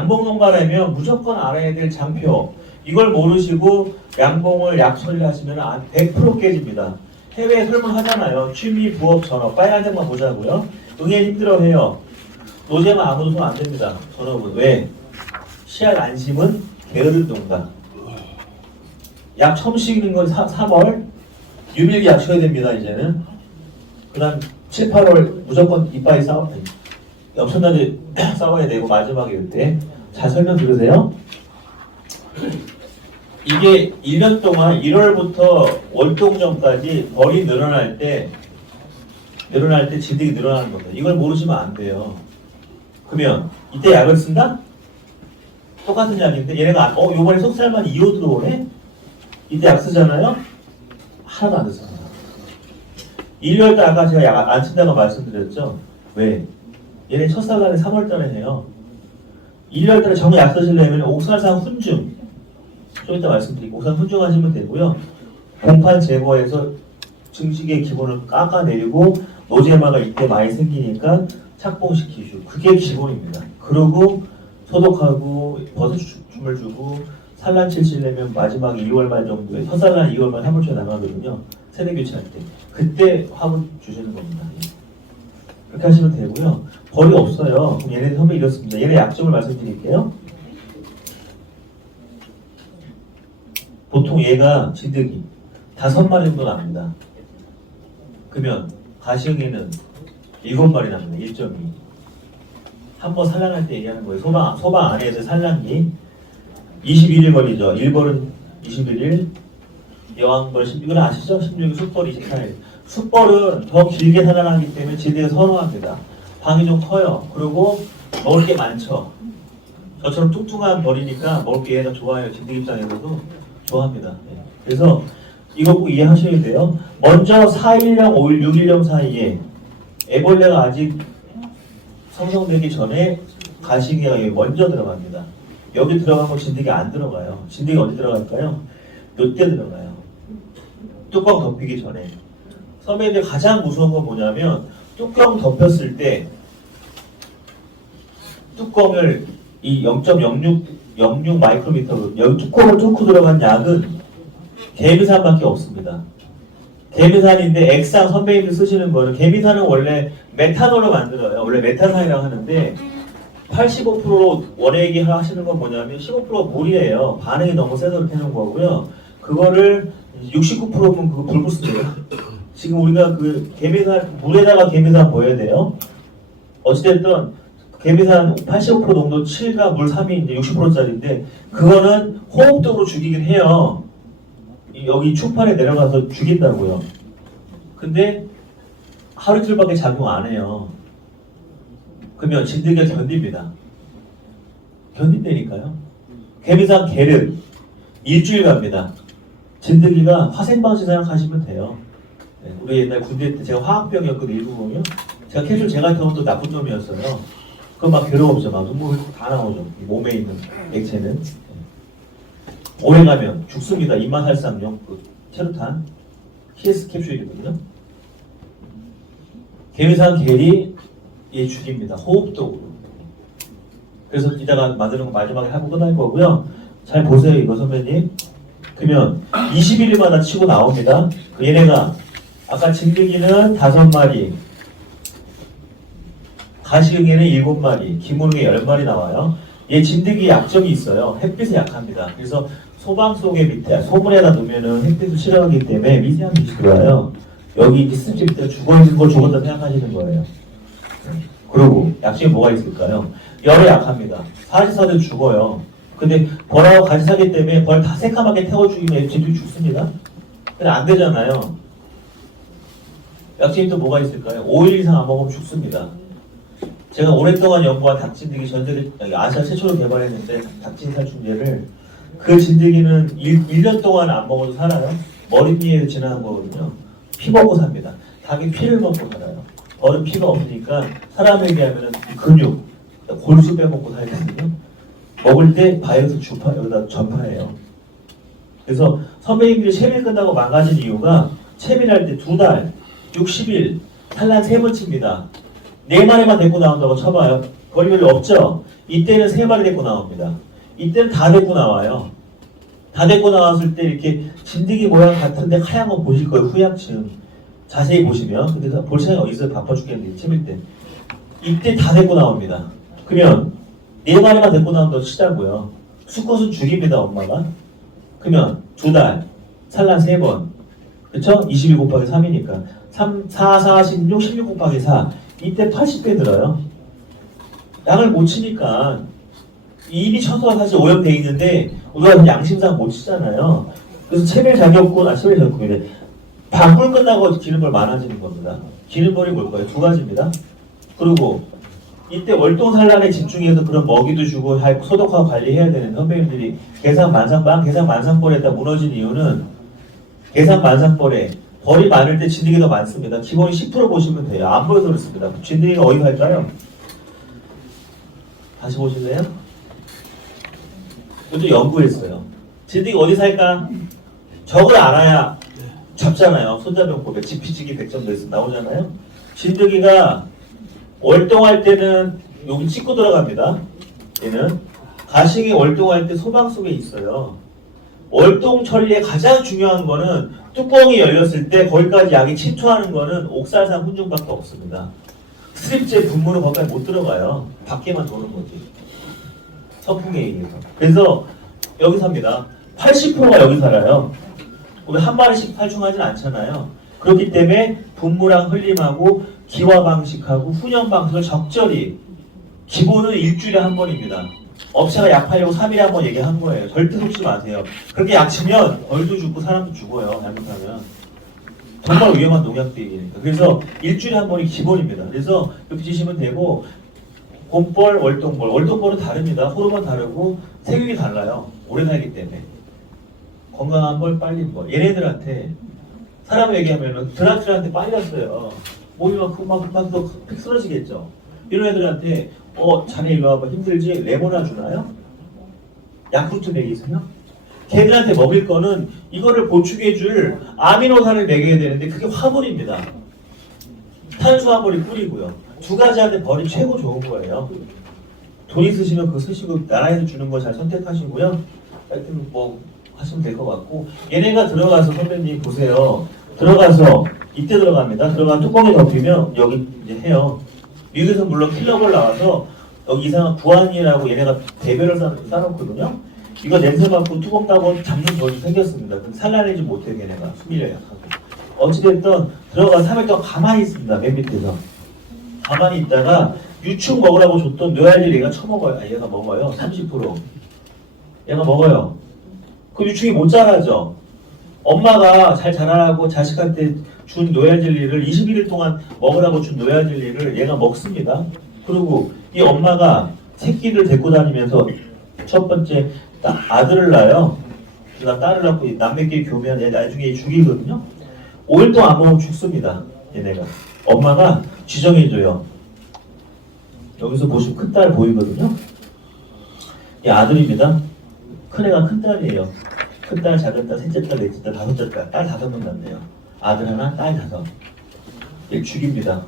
양봉농가라면 무조건 알아야 될 장표. 이걸 모르시고 양봉을 약 처리하시면 100% 깨집니다. 해외에 설문하잖아요. 취미, 부업, 전업. 빨간색만 보자고요. 응애 힘들어해요. 노잼은 아무도 손 안 됩니다. 전업은. 왜? 씨앗 안심은 게으른 농가. 약 처음 심는 건 3월. 유밀기 약 쳐야 됩니다. 이제는. 그 다음 7, 8월 무조건 이빠이 엄청나게 싸워야 되고 마지막에 이때 잘 설명 들으세요. 이게 1년 동안 1월부터 월동전까지 벌이 늘어날 때 진드기 늘어나는 겁니다. 이걸 모르시면 안 돼요. 그러면 이때 약을 쓴다? 똑같은 약인데 얘네가 요번에 속살만 2호 들어오네? 이때 약 쓰잖아요? 하나도 안 듣습니다. 1월달 아까 제가 약 안 쓴다고 말씀드렸죠? 왜? 얘네 첫사간에 3월달에 해요. 1월달에 정말 약 쓰시려면 옥살산 훈증 좀 이따 말씀드릴게요. 옥산 훈증 하시면 되고요. 공판 제거해서 증식의 기본을 깎아내리고 노제마가 이때 많이 생기니까 착봉시키죠. 그게 기본입니다. 그리고 소독하고 버섯 춤을 주고 산란 칠시려면 마지막 2월 말 정도에 첫산란 2월 말 3월 초에 나가거든요. 세대 교체할 때. 그때 화분 주시는 겁니다. 그렇게 하시면 되고요. 벌이 없어요. 그럼 얘네들 선배 이렇습니다. 얘네 약점을 말씀드릴게요. 보통 얘가 진드기 5마리 정도 납니다. 그러면 가시응에는 7마리 납니다. 1.2. 한번 산란할 때 얘기하는 거예요. 소방 안에서 산란기 21일 걸리죠. 1벌은 21일, 여왕벌 16일 아시죠? 16일, 숫벌 24일. 숫벌은 더 길게 산란하기 때문에 진드기가 선호합니다. 방이 좀 커요. 그리고 먹을 게 많죠. 저처럼 뚱뚱한 벌이니까 먹을 게 얘가 좋아요. 진드기 입장에서도 좋아합니다. 네. 그래서 이거 꼭 이해하셔야 돼요. 먼저 4일령, 5일, 6일령 사이에 애벌레가 아직 성성되기 전에 가시기가 여기 먼저 들어갑니다. 여기 들어가면 진드기 안 들어가요. 진드기 어디 들어갈까요? 요때 들어가요. 뚜껑 덮이기 전에. 선배님들 가장 무서운 건 뭐냐면 뚜껑 덮였을 때 뚜껑을 이 0.06 마이크로미터 여기 뚜껑을 뚫고 들어간 약은 개미산밖에 없습니다. 개미산인데 액상 선배님들 쓰시는 거는 개미산은 원래 메탄올로 만들어요. 원래 메탄산이라고 하는데 85% 원액이 하시는 건 뭐냐면 15%가 물이에요. 반응이 너무 세서 그렇게 해놓은 거고요. 그거를 69%면 그거 불붙습니다. 지금 우리가 그 개미산 물에다가 개미산 보여야 돼요. 어찌됐든 개미산 85% 농도 7과 물 3이 이제 60%짜리인데 그거는 호흡독으로 죽이긴 해요. 여기 축판에 내려가서 죽인다고요. 근데 하루 이틀밖에 작용 안 해요. 그러면 진드기가 견딥니다. 견딘다니까요. 개미산 개는 일주일 갑니다. 진드기가 화생방식 생각하시면 돼요. 네, 우리 옛날 군대 때 제가 화학병이었거든요. 일부분이요. 제가 캡슐 제가 했던 것도 나쁜 놈이었어요. 그건 막 괴로웠죠. 막 눈물 다 나오죠. 몸에 있는 액체는. 네. 오래 가면 죽습니다. 입맛살상용 그 체루탄 PS 캡슐이거든요. 개미산 개리 얘 죽입니다. 호흡독으로. 그래서 이따가 만드는 거 마지막에 하고 끝날 거고요. 잘 보세요 이거 선배님. 그러면 21일마다 치고 나옵니다. 얘네가 아까 진드기는 5마리, 가시응에는 7마리, 기무능에 10마리 나와요. 얘 진드기 약점이 있어요. 햇빛에 약합니다. 그래서 소방 속에 밑에 소문에다 놓으면은 햇빛을 싫어하기 때문에 미세한 빛이 들어와요. 여기 이스집 밑에 죽어있는 걸 죽었다 생각하시는 거예요. 그리고 약점이 뭐가 있을까요? 열에 약합니다. 사지사도 죽어요. 근데 벌하고 같이 사기 때문에 벌 다 새까맣게 태워 죽이면 진드기 죽습니다. 근데 안 되잖아요. 약점이 또 뭐가 있을까요? 5일 이상 안 먹으면 죽습니다. 제가 오랫동안 연구한 닭진드기 전세계 아시아 최초로 개발했는데 닭진 살충제를 그 진드기는 1년 동안 안 먹어도 살아요. 머리 위에 지나는 거거든요. 피 먹고 삽니다. 닭이 피를 먹고 살아요. 벌은 피가 없으니까 사람에 비하면 근육, 골수 빼먹고 살거든요. 먹을 때 바이러스 주파 여기다 전파해요. 그래서 선배님들이 체밀 끝나고 망가진 이유가 체밀할 때 2달, 60일, 산란 3번 칩니다. 4마리만 데리고 나온다고 쳐봐요. 벌이 별로 없죠? 이때는 3마리 데리고 나옵니다. 이때는 다 데리고 나와요. 다 데리고 나왔을 때 이렇게 진드기 모양 같은데 하얀 거 보실 거예요. 후약층. 자세히 보시면. 근데 볼 시간이 어디서 바빠 죽겠는데, 채밀 때. 이때 다 데리고 나옵니다. 그러면 4마리만 데리고 나온다고 치자고요. 수컷은 죽입니다, 엄마가. 그러면 2달, 산란 3번. 그쵸? 21 곱하기 3이니까. 4, 4, 16, 16 곱하기 4. 이때 80배 들어요. 약을 못 치니까 이미 쳐서 사실 오염돼 있는데 우리가 양심상 못 치잖아요. 그래서 체밀 자격군, 체밀 자격군인데 방울 끝나고 기름벌 많아지는 겁니다. 기름벌이 뭘까요? 2가지입니다. 그리고 이때 월동산란에 집중해서 그런 먹이도 주고 소독하고 관리해야 되는 선배님들이 계산만상벌에다 무너진 이유는 계산만상벌에 벌이 많을 때 진드기가 더 많습니다. 기본이 10% 보시면 돼요. 안 보여서 그렇습니다. 진드기가 어디 살까요? 다시 보실래요? 이것도 연구했어요. 진드기가 어디 살까? 저걸 알아야 잡잖아요. 손자병법에 지피지기 100점 돼서 나오잖아요. 진드기가 월동할 때는 여기 찍고 들어갑니다. 얘는 가식이 월동할 때 소방 속에 있어요. 월동 처리에 가장 중요한 거는 뚜껑이 열렸을 때 거기까지 약이 침투하는 거는 옥살산 훈증밖에 없습니다. 스립제 분무는 거기까지 못 들어가요. 밖에만 도는 거지. 선풍에 의해서. 그래서 여기 삽니다. 80%가 여기 살아요. 우리 한 마리씩 탈충하진 않잖아요. 그렇기 때문에 분무랑 흘림하고 기화 방식하고 훈연 방식을 적절히 기본은 일주일에 한 번입니다. 업체가 약 팔려고 3일에 한 번 얘기한 거예요. 절대 속지 마세요. 그렇게 약 치면 벌도 죽고 사람도 죽어요. 잘못하면. 정말 위험한 농약들이니까. 그래서 일주일에 한 번이 기본입니다. 그래서 이렇게 치시면 되고 곰벌, 월동벌. 월동벌은 다릅니다. 호르몬 다르고 세균이 달라요. 오래 살기 때문에. 건강한 벌, 빨린 벌. 얘네들한테 사람 얘기하면은 드라큘라한테 빨렸어요. 몸이 막 픽 쓰러지겠죠. 이런 애들한테 자네 일로 와봐 힘들지? 레모나 주나요? 야쿠르트 먹이세요? 걔들한테 먹일 거는 이거를 보충해줄 아미노산을 먹여야 되는데 그게 화물입니다. 탄수화물이 꿀이고요. 2가지한테 벌이 최고 좋은 거예요. 돈 있으시면 그거 쓰시고 나라에서 주는 거 잘 선택하시고요. 하여튼 뭐 하시면 될 것 같고 얘네가 들어가서 선배님 보세요. 들어가서 이때 들어갑니다. 들어가면 뚜껑에 덮이면 여기 이제 해요. 미국에서 물론 킬러걸 나와서 여기 이상한 구안이라고 얘네가 대별을 싸놓거든요. 이거 냄새 맡고 뚜껑 따고 잡는 벌이 생겼습니다. 근데 산란하지 못해 걔네가 수밀력 약하고. 어찌됐든 들어가 3일 동안 가만히 있습니다. 맨 밑에서. 가만히 있다가 유충 먹으라고 줬던 뇌알질 얘가 처먹어요. 얘가 먹어요. 30%. 얘가 먹어요. 그 유충이 못 자라죠. 엄마가 잘 자라라고 자식한테 준 노약젤리를 21일 동안 먹으라고 준 노약젤리를 얘가 먹습니다. 그리고 이 엄마가 새끼를 데리고 다니면서 첫 번째 아들을 낳아요. 그다음 딸을 낳고 남매끼리 교미하면 얘 나중에 죽이거든요. 5일 동안 안 먹으면 죽습니다. 얘네가. 엄마가 지정해줘요. 여기서 보시면 큰 딸 보이거든요. 이 아들입니다. 큰애가 큰 딸이에요. 큰 딸, 작은 딸, 셋째 딸, 넷째 딸, 다섯째 딸, 딸 5명 낳네요. 아들 하나, 딸 5. 얘 죽입니다.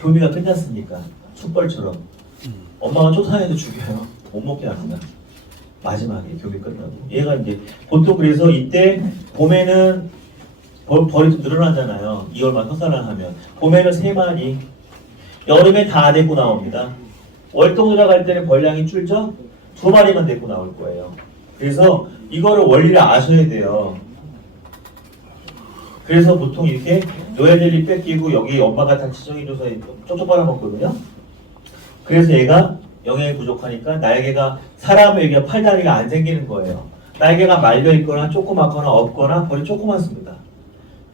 교미가 끝났으니까 숯벌처럼. 엄마가 쫓아내도 죽여요. 못 먹게 합니다. 마지막에 교미 끝나고. 얘가 이제 보통 그래서 이때 봄에는 벌이 좀 늘어나잖아요. 2월만 헛살을 하면. 봄에는 3마리, 여름에 다 데리고 나옵니다. 월동 들어갈 때는 벌량이 줄죠? 2마리만 데리고 나올 거예요. 그래서 이거를 원리를 아셔야 돼요. 그래서 보통 이렇게 노예들이 뺏기고 여기 엄마가 다 지정해줘서 쪽쪽 빨아먹거든요. 그래서 얘가 영양이 부족하니까 날개가 사람에게 팔다리가 안 생기는 거예요. 날개가 말려있거나 조그맣거나 없거나 벌이 조그맣습니다.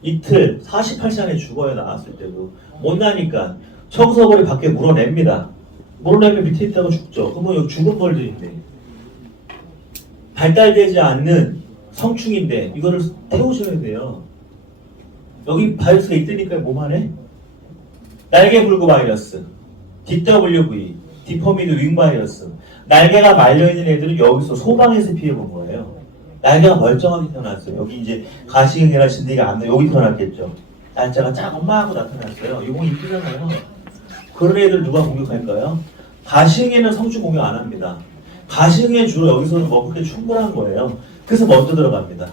이틀 48시간에 죽어요. 나왔을 때도. 못 나니까 청소벌이 밖에 물어냅니다. 물어내면 밑에 있다가 죽죠. 그러면 여기 죽은 벌들인데 발달되지 않는 성충인데 이거를 태우셔야 돼요. 여기 바이러스가 있으니까 몸 안에 날개불구 바이러스, DWV, 디퍼미드 윙 바이러스. 날개가 말려있는 애들은 여기서 소방에서 피해본 거예요. 날개가 멀쩡하게 태어났어요. 여기 이제 가시경이나 진드기가 안 나요. 여기 태어났겠죠. 날짜가 짝 엄마 하고 나타났어요. 이거 이쁘잖아요. 그런 애들 누가 공격할까요? 가시응에는 성충 공격 안 합니다. 가시응에 주로 여기서는 먹을 게 충분한 거예요. 그래서 먼저 들어갑니다.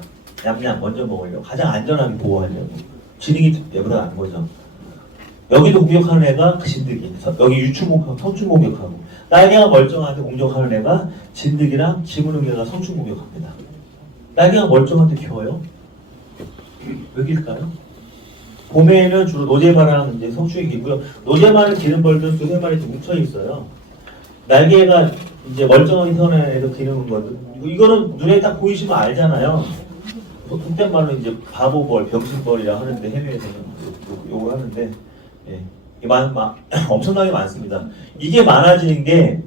냠냠 먼저 먹으려고. 가장 안전하게 보호하려고. 지능이 얘보다 나은 거죠. 여기도 공격하는 애가 그 진드기. 여기 유충 공격, 성충 공격하고. 날개가 멀쩡한데 공격하는 애가 진드기랑 지문응애가 성충 공격합니다. 날개가 멀쩡한데 겨워요? 왜일까요? 봄에는 주로 노제마랑 이제 성충이 기고요. 노제마는 기는 벌들 두세 마리 뭉쳐 있어요. 날개가 이제 멀쩡하게 태어난 애도 기는 거든. 이거는 눈에 딱 보이시면 알잖아요. 속된 말로 이제 바보벌, 병신벌이라 하는데 해외에서는 요거 하는데 예. 엄청나게 많습니다. 이게 많아지는 게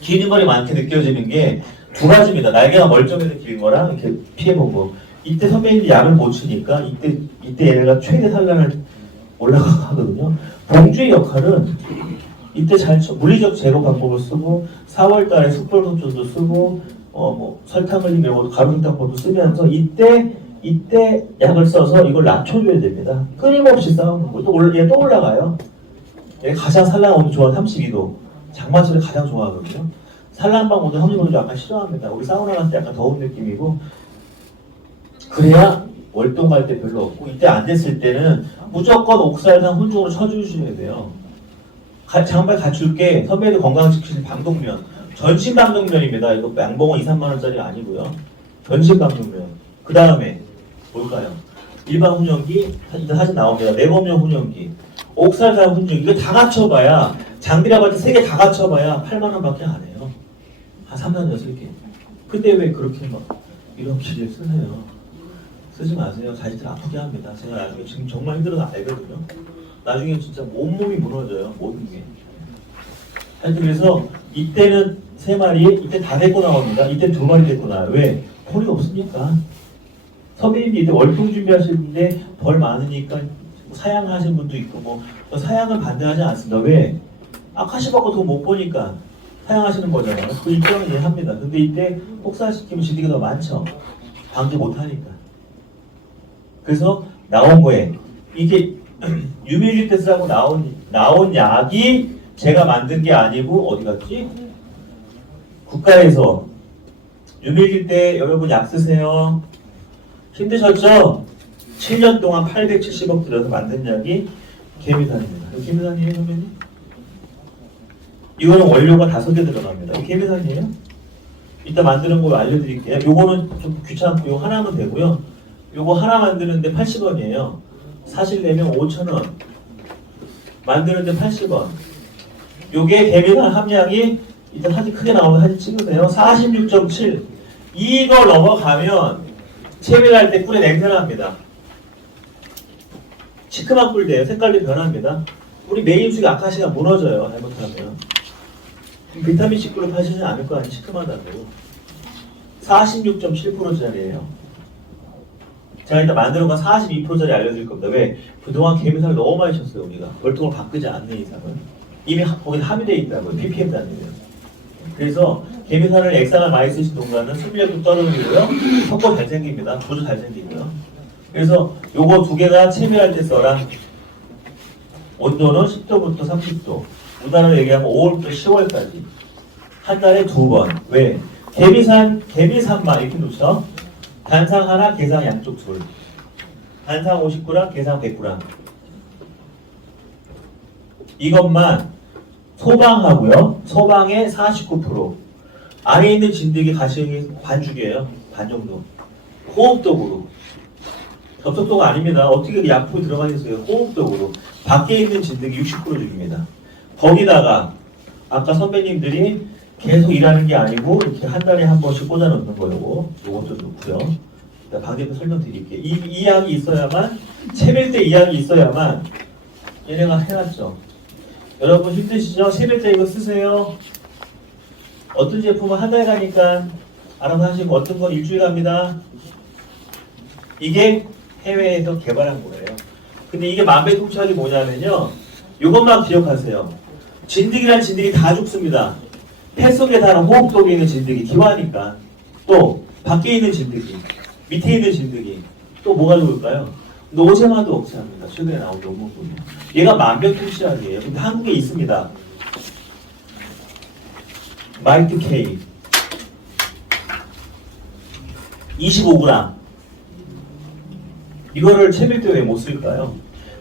기는 벌이 많게 느껴지는 게 두 가지입니다. 날개가 멀쩡해서 기는 거랑 이렇게 피해본 거. 이때 선배님이 약을 못 치니까 이때 얘네가 최대 산란을 올라가거든요. 봉주의 역할은 이때 물리적 제거 방법을 쓰고 4월달에 숯불소주도 쓰고 뭐 설탕 흘림 이런 것도 가루설탕포도 쓰면서 이때 약을 써서 이걸 낮춰줘야 됩니다. 끊임없이 싸우는 거. 얘 또 올라가요. 얘 가장 산란 온도 좋아 32도. 장마철에 가장 좋아하거든요. 산란방 온도 35도 약간 싫어합니다. 우리 사우나 갔을 때 약간 더운 느낌이고 그래야 월동할 때 별로 없고 이때 안 됐을 때는 무조건 옥살산 훈중으로 쳐주셔야 돼요. 장발 갖출게 선배들 건강지키는 방독면 전신 방독면입니다. 이거 양봉은 2, 3만 원짜리 아니고요. 전신 방독면. 그 다음에 뭘까요? 일반 훈연기 일단 사진 나옵니다. 내검용 훈연기, 옥살산 훈연기 이거 다 갖춰봐야 장비라고 할 때 3개 다 갖춰봐야 8만 원밖에 안 해요. 한 3, 4년 쓸게. 근데 왜 그렇게 막 이런 기를 쓰세요? 쓰지 마세요. 자식들 아프게 합니다. 제가 나중에 지금 정말 힘들어서 알거든요. 나중에 진짜 온몸이 무너져요. 모든 게. 하여튼 그래서 이때는 3마리, 이때 다 데리고 나옵니다. 이때 2마리 데리고 나와요. 왜? 폴이 없으니까. 선배님이 이때 월동 준비하시는데 벌 많으니까 사양하시는 분도 있고 뭐 사양을 반대하지 않습니다. 왜? 아카시바고 돈 못 보니까 사양하시는 거잖아요. 그 입장은 이해합니다. 근데 이때 폭사시키면 진드기가 더 많죠. 방지 못하니까. 그래서 나온 거에 이게 유밀일 때 쓰라고 나온 약이 제가 만든 게 아니고 어디 갔지? 국가에서 유밀일 때 여러분 약 쓰세요. 힘드셨죠? 7년 동안 870억 들여서 만든 약이 개미산입니다. 개미산이에요, 선배님? 이거는 원료가 5개 들어갑니다. 개미산이에요? 이따 만드는 거 알려드릴게요. 요거는 좀 귀찮고 요거 하나면 되고요. 요거 하나 만드는데 80원이에요. 사실내면 5,000원. 만드는데 80원. 요게 개미산 함량이 일단 사진 크게 나오면 사진 찍으세요. 46.7. 이거 넘어가면 채밀할 때 꿀에 냄새 납니다. 시큼한 꿀 돼요. 색깔이 변합니다. 우리 메인숙이 아카시가 무너져요. 잘못하면. 비타민C 꿀을 파시지 않을 거 아니에요. 시큼하다고. 46.7%짜리예요. 제가 일단 만드는 건 42%짜리 알려드릴 겁니다. 왜? 그동안 개미살을 너무 많이 쳤어요. 우리가. 월통을 바꾸지 않는 이상은. 이미 거기 함유되어 있다고요. ppm 단위로요. 그래서 개미살을 액상을 많이 쓰신 동안은 수명력도 떨어지고요. 속도 잘생깁니다. 구조 잘생기고요. 그래서 요거 2개가 채밀할 때 써라. 온도는 10도부터 30도. 우단으로 얘기하면 5월부터 10월까지. 한 달에 2번. 왜? 개미산만 이렇게 놓죠. 단상 하나, 개상 양쪽 둘. 단상 50g, 개상 100g. 이것만 소방하고요. 소방의 49%. 안에 있는 진드기 가시형이 반죽이에요. 반 정도. 호흡독으로. 접촉도가 아닙니다. 어떻게 약품이 들어가겠어요? 호흡독으로. 밖에 있는 진드기 60% 죽입니다. 거기다가 아까 선배님들이 계속 일하는 게 아니고 이렇게 한 달에 한 번씩 꽂아 놓는 거고 요것도 좋고요. 방금 설명드릴게요. 이 약이 있어야만 채밀 때 이 약이 있어야만 얘네가 해놨죠. 여러분 힘드시죠? 채밀 때 이거 쓰세요. 어떤 제품은 한 달 가니까 알아서 하시고 어떤 건 일주일 갑니다. 이게 해외에서 개발한 거예요. 근데 이게 만배통찰이 뭐냐면요. 이것만 기억하세요. 진드기란 진드기 다 죽습니다. 폐 속에 다른 호흡 속에 있는 진드기 기화니까. 또 밖에 있는 진드기, 밑에 있는 진드기. 또 뭐가 좋을까요? 노제마도 억제합니다. 최근에 나온 논문 보면. 얘가 만병통치약이에요. 근데 한국에 있습니다. 마이트 K 25g. 이거를 채빌 때 왜 못 쓸까요?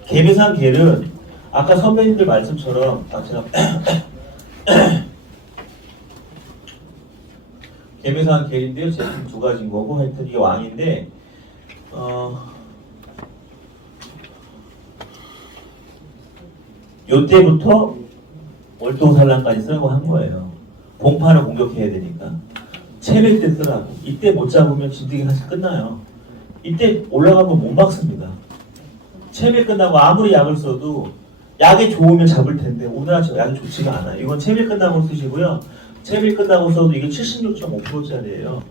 개미산 겔은 아까 선배님들 말씀처럼 제가 개미산 겔인데요. 제품 두 가지인 거고 하여튼 이게 왕인데 요때부터 월동산란까지 쓰라고 한 거예요. 공파를 공격해야 되니까. 채빌 때 쓰라고. 이때 못 잡으면 진드기가 사실 끝나요. 이때 올라가면 못 막습니다. 채빌 끝나고 아무리 약을 써도 약이 좋으면 잡을 텐데 오늘날 약이 좋지가 않아요. 이건 채빌 끝나고 쓰시고요. 채빌 끝나고 써도 이게 76.5%짜리예요.